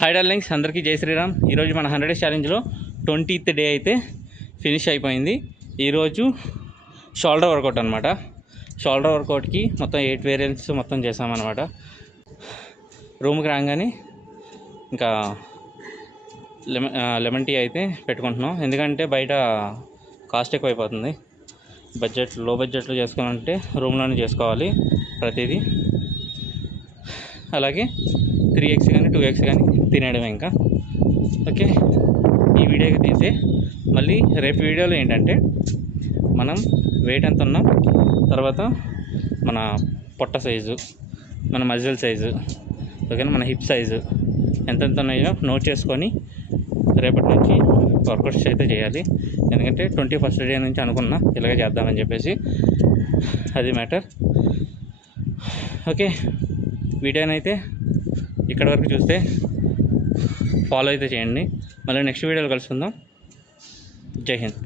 Hi darlings, అందరికీ జై శ్రీరామ్. ఈరోజు మన 100 డేస్ ఛాలెంజ్లో 20th డే అయితే ఫినిష్ అయిపోయింది. ఈరోజు షోల్డర్ వర్కౌట్ అనమాట. షోల్డర్ వర్కౌట్కి మొత్తం 8 వేరియంట్స్ మొత్తం చేసామన్నమాట. రూమ్కి రాగానే ఇంకా లెమన్ టీ అయితే పెట్టుకుంటున్నాం, ఎందుకంటే బయట కాస్ట్ ఎక్కువ అయిపోతుంది. లో బడ్జెట్లో చేసుకోవాలంటే రూమ్లోనే చేసుకోవాలి ప్రతిదీ. అలాగే 3x కానీ 2x కానీ తినేయడమే ఇంకా. ఓకే, ఈ వీడియోకి తీసే మళ్ళీ రేపు వీడియోలో ఏంటంటే మనం వెయిట్ ఎంత ఉన్నాం, తర్వాత మన పొట్ట సైజు, మన మజిల్ సైజు, ఓకేనా, మన హిప్ సైజు ఎంతెంత ఉన్నాయో నోట్ చేసుకొని రేపటి నుంచి వర్కౌట్స్ అయితే చేయాలి. ఎందుకంటే 21st డే నుంచి అనుకున్నా ఇలాగే చేద్దామని చెప్పేసి, అది మ్యాటర్. ఓకే, వీడియోనైతే ఇక్కడి వరకు చూస్తే ఫాలో అయితే చేయండి. మళ్ళీ నెక్స్ట్ వీడియోలో కలుసుకుందాం. జై హింద్.